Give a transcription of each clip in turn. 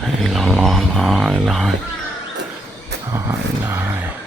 لا لا لا لا لا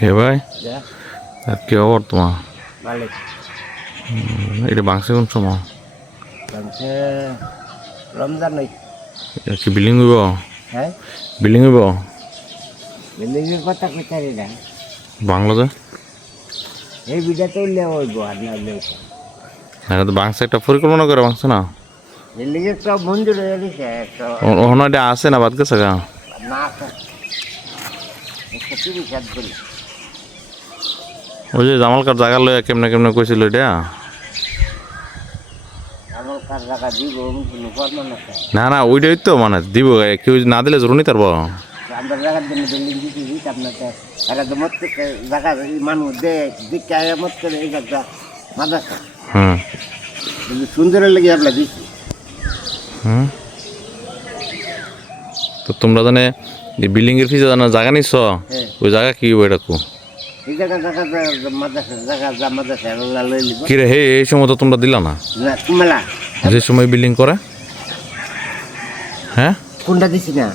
হে ভাই? আর কি খবর তোমার? এটা বাংসে কোন সময়? রমজান এটা কি বিল্ডিং হইব? হ্যাঁ? বিল্ডিং হইব? কথা না। বাংলাতে এই বিটা আর না তো বাংসে একটা পরিকল্পনা করে বাংসে না? বিল্ডিংয়ের সব মঞ্জুর হয়ে গেছে ওখানে এটা আছে না বাদ গেছে না আছে। ওই যে জামাল কার জায়গা লইয়া কেমনে কেমনে কইছিল এটা? না না ওইটাই তো মানে দিব কেউ না দিলে জরুরি পারব আমরা জায়গার জন্য বিল্ডিং দিতে দিই আপনাকে এরা তো মত জায়গা মানুষ দে দিকে আয়া মত করে এই জায়গা মাদ্রাসা। হুম। কিন্তু লেগে আমরা দিচ্ছি হুম। তো তোমরা জানে এই বিল্ডিং এর পিছে জানা জায়গা নিছ হ্যাঁ। ওই জায়গা কি এটা কো এই জায়গা জায়গা মাদ্রাসা যা মাদ্রাসা এগুলা লই লিব কি রে হে এই সময় তো তোমরা দিলা না? যে সময় বিল্ডিং করে? হ্যাঁ? কোনটা দিছি না?